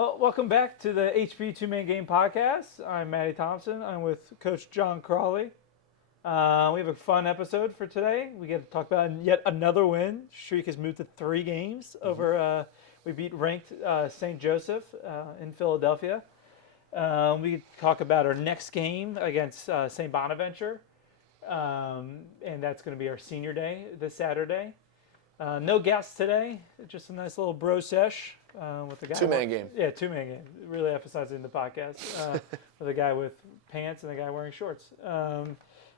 Well, welcome back to the HP2 Man Game podcast. I'm Matty Thompson. I'm with Coach John Crawley. We have a fun episode for today. We get to talk about yet another win. Streak has moved to 3 games over. We beat ranked St. Joseph in Philadelphia. We talk about our next game against St. Bonaventure, and that's going to be our senior day this Saturday. No guests today, just a nice little bro sesh with the guy. Two-man game. Yeah, 2-man game. Really emphasizing the podcast with a guy with pants and a guy wearing shorts.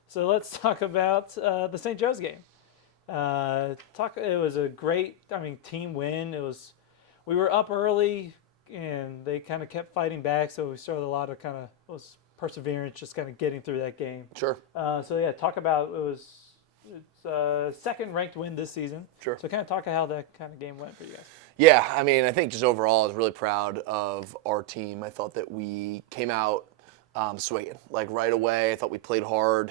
So let's talk about the St. Joe's game. It was a great, team win. We were up early and they kind of kept fighting back, so we showed a lot of was perseverance, just kind of getting through that game. Sure. Talk about it's a second ranked win this season. Sure. So kind of talk about how that kind of game went for you guys. Yeah, I think just overall I was really proud of our team. I thought that we came out swinging. Like right away, I thought we played hard.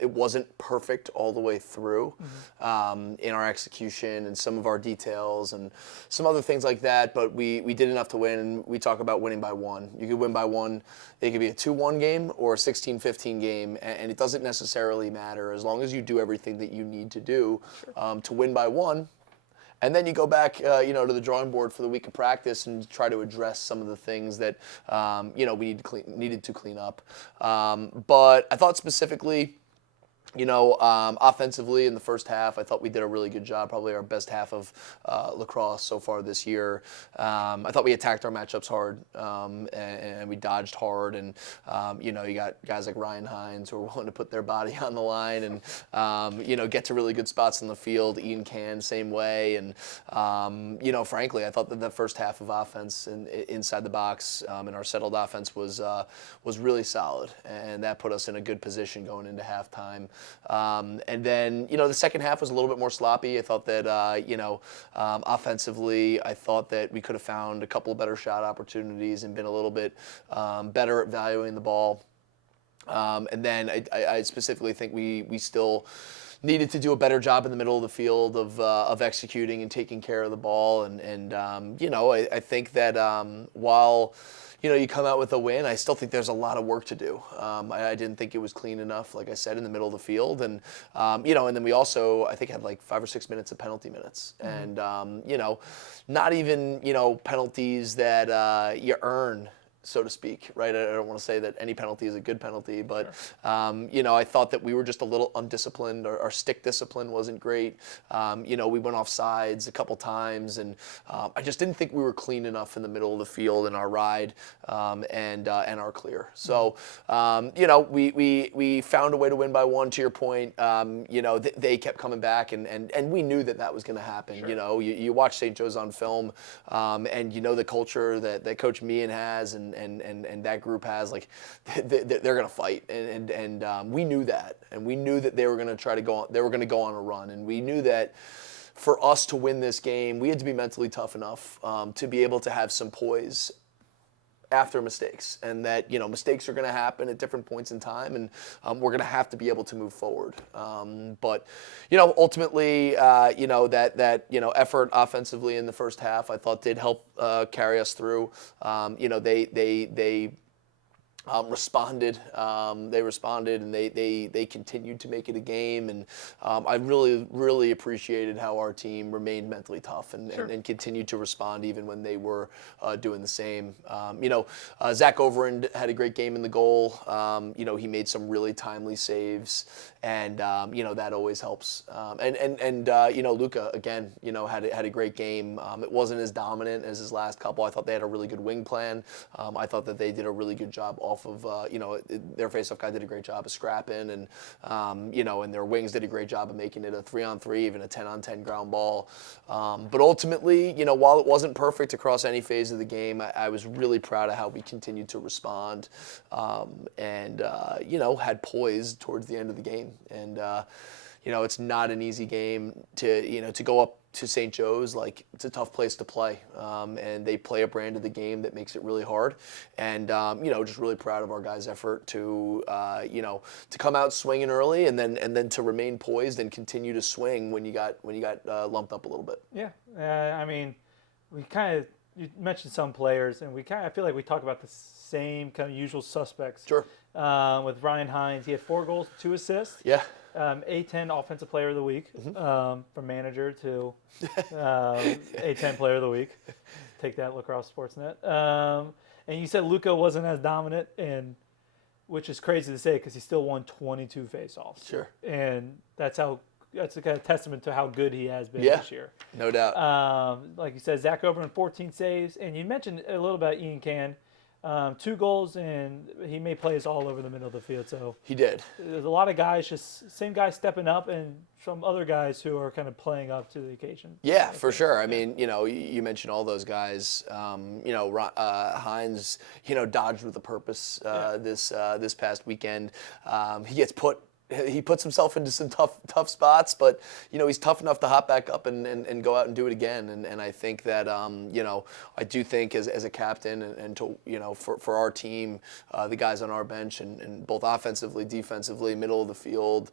It wasn't perfect all the way through in our execution and some of our details and some other things like that, but we did enough to win, and we talk about winning by one. You could win by one. It could be a 2-1 game or a 16-15 game, and it doesn't necessarily matter as long as you do everything that you need to do to win by one. And then you go back, to the drawing board for the week of practice and try to address some of the things that, we needed to clean up. But I thought specifically, offensively in the first half, I thought we did a really good job, probably our best half of lacrosse so far this year. I thought we attacked our matchups hard, and we dodged hard, and, you got guys like Ryan Hines who are willing to put their body on the line and, get to really good spots in the field. Ian Can, same way, and, frankly, I thought that the first half of offense inside the box and our settled offense was really solid, and that put us in a good position going into halftime. And then, the second half was a little bit more sloppy. I thought that, offensively, I thought that we could have found a couple of better shot opportunities and been a little bit better at valuing the ball. And then I specifically think we still needed to do a better job in the middle of the field of executing and taking care of the ball. And I think that while you come out with a win, I still think there's a lot of work to do. I didn't think it was clean enough, like I said, in the middle of the field. And, and then we also, I think, had like 5 or 6 minutes of penalty minutes. And, not even, penalties that you earn, so to speak, right? I don't want to say that any penalty is a good penalty, but, I thought that we were just a little undisciplined. Our stick discipline wasn't great. We went off sides a couple times, and I just didn't think we were clean enough in the middle of the field in our ride and our clear. So, we found a way to win by one, to your point. They kept coming back, and we knew that was going to happen. Sure. You watch St. Joe's on film, and the culture that Coach Meehan has and that group has, like, they're going to fight, and we knew that, and we knew that they were going to go on a run, and we knew that for us to win this game, we had to be mentally tough enough to be able to have some poise after mistakes, and that mistakes are going to happen at different points in time, and we're going to have to be able to move forward. But ultimately, that effort offensively in the first half, I thought did help carry us through. They responded. They responded, and they continued to make it a game. And I really, really appreciated how our team remained mentally tough and continued to respond even when they were doing the same. Zach Overend had a great game in the goal. He made some really timely saves, and that always helps. Luca again, had a great game. It wasn't as dominant as his last couple. I thought they had a really good wing plan. I thought that they did a really good job off of, their faceoff guy did a great job of scrapping, and and their wings did a great job of making it a 3-on-3, even a 10-on-10 ground ball. But ultimately, while it wasn't perfect across any phase of the game, I was really proud of how we continued to respond, and had poise towards the end of the game. And it's not an easy game to go up to St. Joe's. Like, it's a tough place to play, and they play a brand of the game that makes it really hard. And just really proud of our guys' effort to come out swinging early, and then to remain poised and continue to swing when you got lumped up a little bit. Yeah, we kind of you mentioned some players, and I feel like we talk about the same kind of usual suspects. Sure. With Ryan Hines, he had 4 goals, 2 assists. Yeah. A10 Offensive Player of the Week, from manager to A10 Player of the Week. Take that, Lacrosse Sportsnet. And you said Luka wasn't as dominant, which is crazy to say because he still won 22 faceoffs. Sure. And that's a kind of testament to how good he has been this year. No doubt. Like you said, Zach Oberman, 14 saves. And you mentioned a little about Ian Can. 2 goals, and he made plays all over the middle of the field. So He did. there's a lot of guys, just same guys stepping up, and some other guys who are kind of playing up to the occasion. Yeah, for sure. I mean, you mentioned all those guys. Hines, dodged with a purpose this past weekend. He puts himself into some tough spots, but he's tough enough to hop back up and go out and do it again. And I think that I do think as a captain and to for our team, the guys on our bench and both offensively, defensively, middle of the field,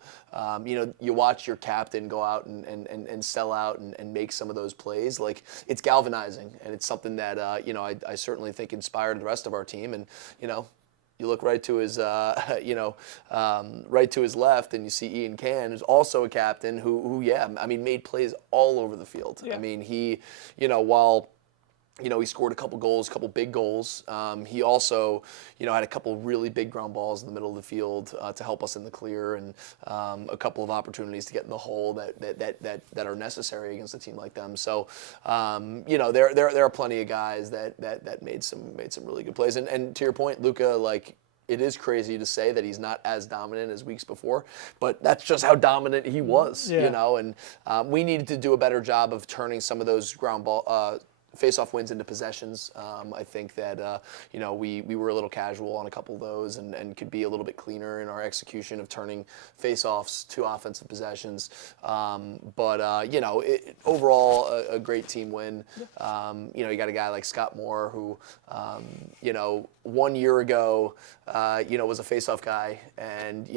you watch your captain go out and sell out and make some of those plays. Like, it's galvanizing, and it's something that I certainly think inspired the rest of our team. And you look right to his, right to his left, and you see Ian Can, who's also a captain, who made plays all over the field. Yeah. I mean, he, while he scored a couple goals, a couple big goals. He also, had a couple really big ground balls in the middle of the field to help us in the clear, and a couple of opportunities to get in the hole that are necessary against a team like them. So, there are plenty of guys that made some really good plays. And to your point, Luka, like, it is crazy to say that he's not as dominant as weeks before, but that's just how dominant he was, And we needed to do a better job of turning some of those ground ball. Face-off wins into possessions. I think that we were a little casual on a couple of those and could be a little bit cleaner in our execution of turning face-offs to offensive possessions. Overall, a great team win. You got a guy like Scott Moore who, 1 year ago, was a face-off guy, and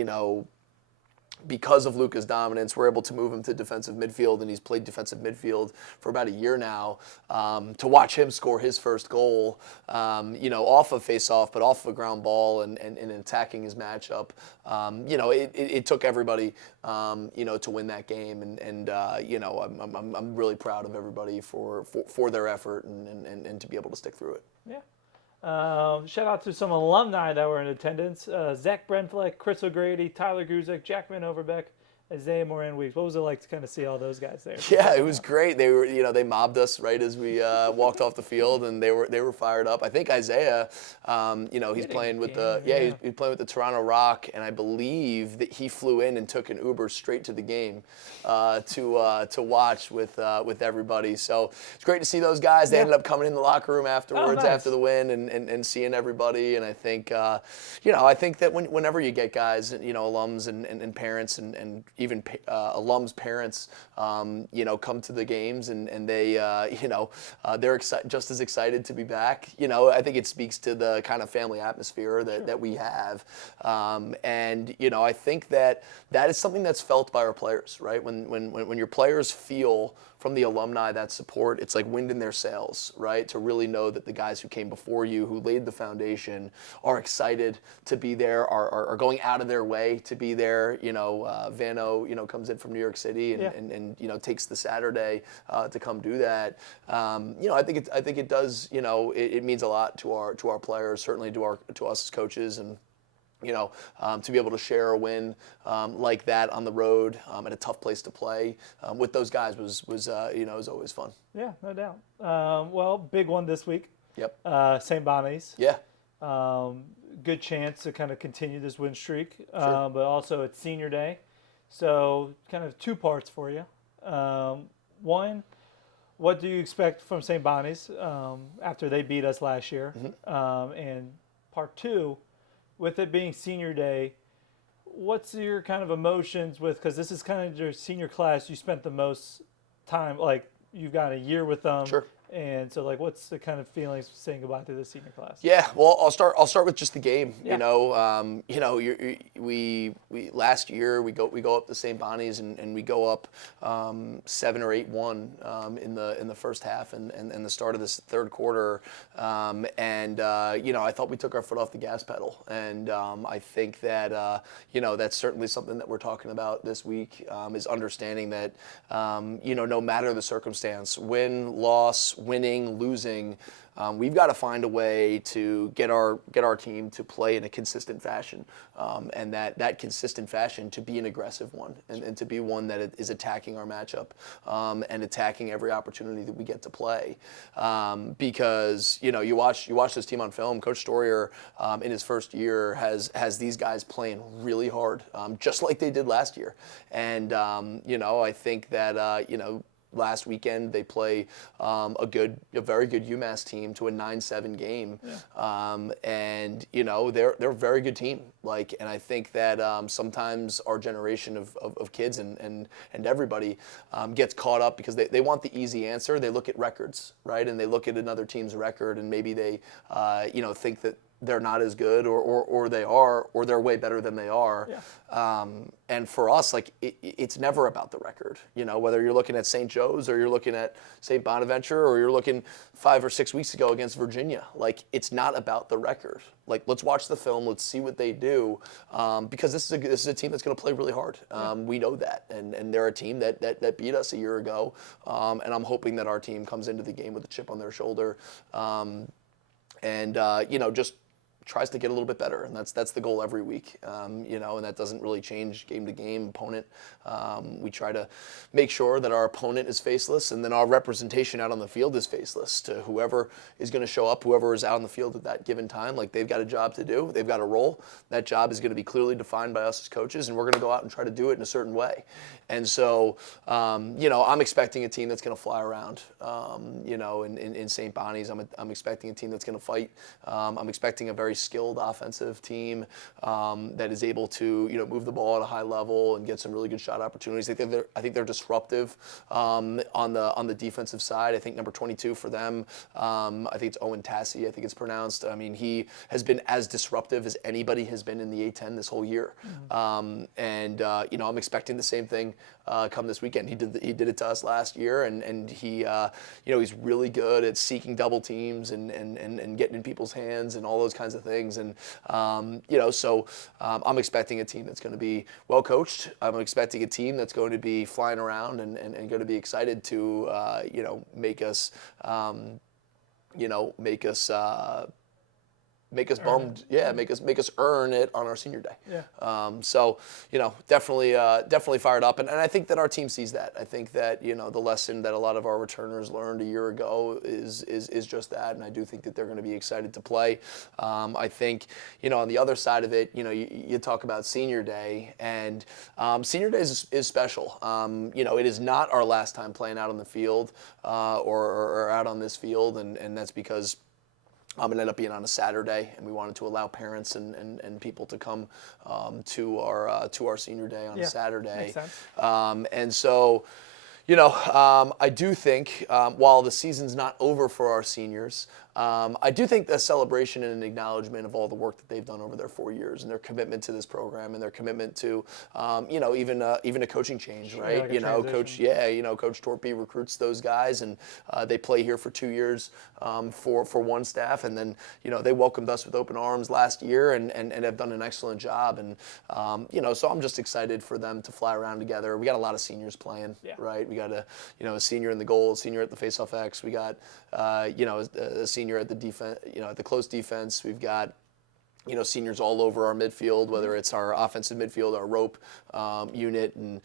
because of Luka's dominance, we're able to move him to defensive midfield, and he's played defensive midfield for about a year now. To watch him score his first goal, off of face-off, but off of a ground ball and attacking his matchup, it took everybody, to win that game. And I'm really proud of everybody for their effort and to be able to stick through it. Yeah. Shout out to some alumni that were in attendance. Zach Brenfleck, Chris O'Grady, Tyler Guzek, Jack Van Overbeck, Isaiah Moran-Weeks. What was it like to kind of see all those guys there? Yeah, it was great. They were, they mobbed us right as we walked off the field, and they were fired up. I think Isaiah, he's playing with he's playing with the Toronto Rock, and I believe that he flew in and took an Uber straight to the game to watch with everybody. So it's great to see those guys. They ended up coming in the locker room afterwards after the win and seeing everybody. And I think I think that whenever you get guys, alums and parents and even alums' parents, come to the games and they, they're just as excited to be back. I think it speaks to the kind of family atmosphere that we have. And I think that is something that's felt by our players, right? When your players feel from the alumni that support, it's like wind in their sails, right? To really know that the guys who came before you, who laid the foundation, are excited to be there, are going out of their way to be there. Vano, comes in from New York City and takes the Saturday to come do that. I think it does. It means a lot to our players, certainly to us as coaches, and to be able to share a win like that on the road at a tough place to play with those guys was always fun. Yeah, no doubt. Well, big one this week. Yep. St. Bonnie's. Yeah. Good chance to kind of continue this win streak, Sure. but also it's senior day. So kind of 2 parts for you. One, what do you expect from St. Bonnie's after they beat us last year? Mm-hmm. And part 2, with it being senior day, what's your kind of emotions because this is kind of your senior class, you spent the most time, like you've got a year with them. Sure. And so, like, what's the kind of feelings saying goodbye to the senior class? Yeah, well, I'll start with just the game. Yeah. We last year we go up to St. Bonnie's and we go up 7 or 8-1 in the first half and the start of this third quarter, I thought we took our foot off the gas pedal, and I think that that's certainly something that we're talking about this week, is understanding that no matter the circumstance, win, loss, winning, losing, we've got to find a way to get our team to play in a consistent fashion, and that consistent fashion to be an aggressive one, and to be one that is attacking our matchup, and attacking every opportunity that we get to play, because you watch this team on film. Coach Storier, in his first year, has these guys playing really hard, just like they did last year, and I think that last weekend they play a very good UMass team to a 9-7 game, and they're a very good team. And I think that sometimes our generation of kids and everybody gets caught up because they want the easy answer. They look at records, right, and they look at another team's record, and maybe they think that they're not as good, or they are, or they're way better than they are. Yeah. And for us, it's never about the record. Whether you're looking at St. Joe's, or you're looking at St. Bonaventure, or you're looking 5 or 6 weeks ago against Virginia, it's not about the record. Let's watch the film, let's see what they do, because this is a team that's going to play really hard. We know that, and they're a team that beat us a year ago, and I'm hoping that our team comes into the game with a chip on their shoulder, and just tries to get a little bit better, and that's the goal every week, and that doesn't really change game to game. Opponent, we try to make sure that our opponent is faceless, and then our representation out on the field is faceless to whoever is going to show up, whoever is out on the field at that given time. They've got a job to do, they've got a role. That job is going to be clearly defined by us as coaches, and we're going to go out and try to do it in a certain way. And so, I'm expecting a team that's going to fly around, in St. Bonnie's. I'm expecting a team that's going to fight. I'm expecting a very skilled offensive team that is able to move the ball at a high level and get some really good shot opportunities. I think they're disruptive on the defensive side. I think number 22 for them, I think it's Owen Tassi, I think it's pronounced. I mean, he has been as disruptive as anybody has been in the A10 this whole year. I'm expecting the same thing come this weekend. He did it to us last year, and he he's really good at seeking double teams and getting in people's hands and all those kinds of things. And I'm expecting a team that's going to be well coached. I'm expecting a team that's going to be flying around and going to be excited to make us bummed, make us earn it on our senior day. Yeah. Definitely fired up, and I think that our team sees that. I think that the lesson that a lot of our returners learned a year ago is just that, and I do think that they're going to be excited to play. I think on the other side of it, you talk about senior day, and senior day is special. It is not our last time playing out on the field, or out on this field, and that's because it ended up being on a Saturday, and we wanted to allow parents and people to come to our senior day on a Saturday. Makes sense. And so, I do think, while the season's not over for our seniors, I do think the celebration and an acknowledgement of all the work that they've done over their 4 years and their commitment to this program and their commitment to, even a coaching change, right? Like a transition. Coach Torpy recruits those guys, and they play here for 2 years for one staff, and then they welcomed us with open arms last year and have done an excellent job, and so I'm just excited for them to fly around together. We got a lot of seniors playing, right? We got a senior in the goal, a senior at the faceoff X. We got a senior at the defense, at the close defense. We've got seniors all over our midfield, whether it's our offensive midfield, our rope unit, and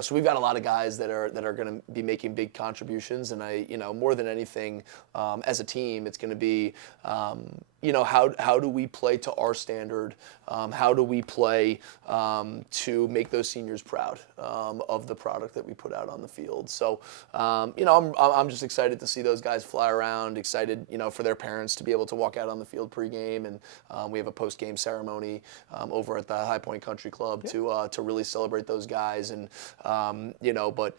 so we've got a lot of guys that are going to be making big contributions. And I, more than anything, as a team, it's going to be how do we play to our standard? How do we play to make those seniors proud of the product that we put out on the field? So I'm just excited to see those guys fly around. Excited for their parents to be able to walk out on the field pregame, and we have a post-game ceremony over at the High Point Country Club to really celebrate those guys. And but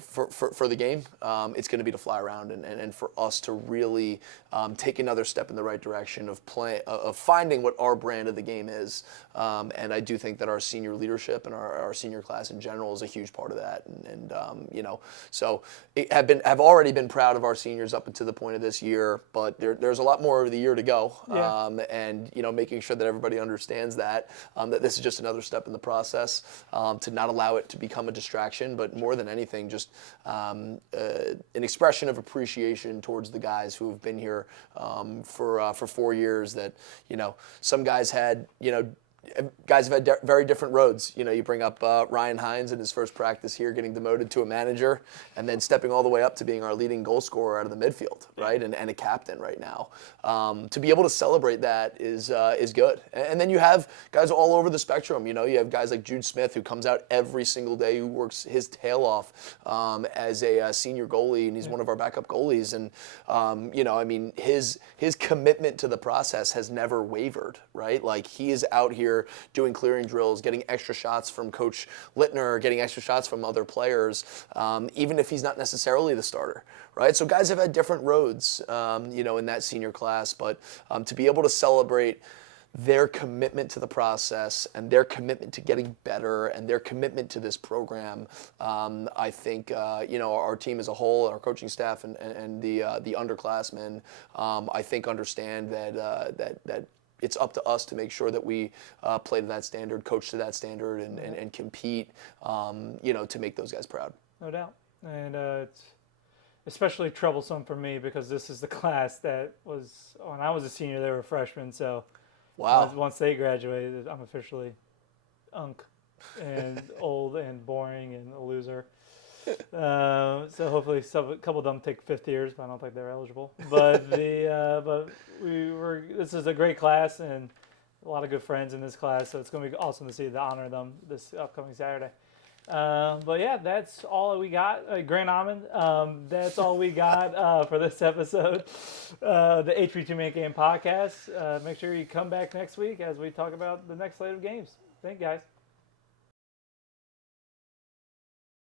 for the game, it's going to be to fly around and for us to really take another step in the right direction of finding what our brand of the game is. And I do think that our senior leadership and our senior class in general is a huge part of that. So have already been proud of our seniors up until the point of this year, but there's a lot more of the year to go. Yeah. And making sure that everybody understands that this is just another step in the process, to not allow it to become a distraction, but more than anything, just an expression of appreciation towards the guys who have been here for 4 years. That some guys had guys have had very different roads. You bring up Ryan Hines in his first practice here, getting demoted to a manager, and then stepping all the way up to being our leading goal scorer out of the midfield, right? And a captain right now. To be able to celebrate that is good. And then you have guys all over the spectrum. You have guys like Jude Smith, who comes out every single day, who works his tail off as a senior goalie, and he's one of our backup goalies. And his commitment to the process has never wavered, right? Like, he is out here doing clearing drills, getting extra shots from Coach Littner, getting extra shots from other players, even if he's not necessarily the starter, right? So guys have had different roads, in that senior class, but to be able to celebrate their commitment to the process and their commitment to getting better and their commitment to this program, I think our team as a whole, our coaching staff and the underclassmen, I think understand that it's up to us to make sure that we play to that standard, coach to that standard, and compete, to make those guys proud. No doubt. And it's especially troublesome for me because this is the class that was, when I was a senior, they were freshmen. So wow. Once they graduated, I'm officially and old and boring and a loser. So hopefully a couple of them take 5th years, but I don't think they're eligible. But this is a great class and a lot of good friends in this class, so it's going to be awesome to see to honor them this upcoming Saturday. But yeah, that's all we got. Grand Almond, that's all we got for this episode, the HP2 Man Game podcast. Make sure you come back next week as we talk about the next slate of games. Thank you, guys.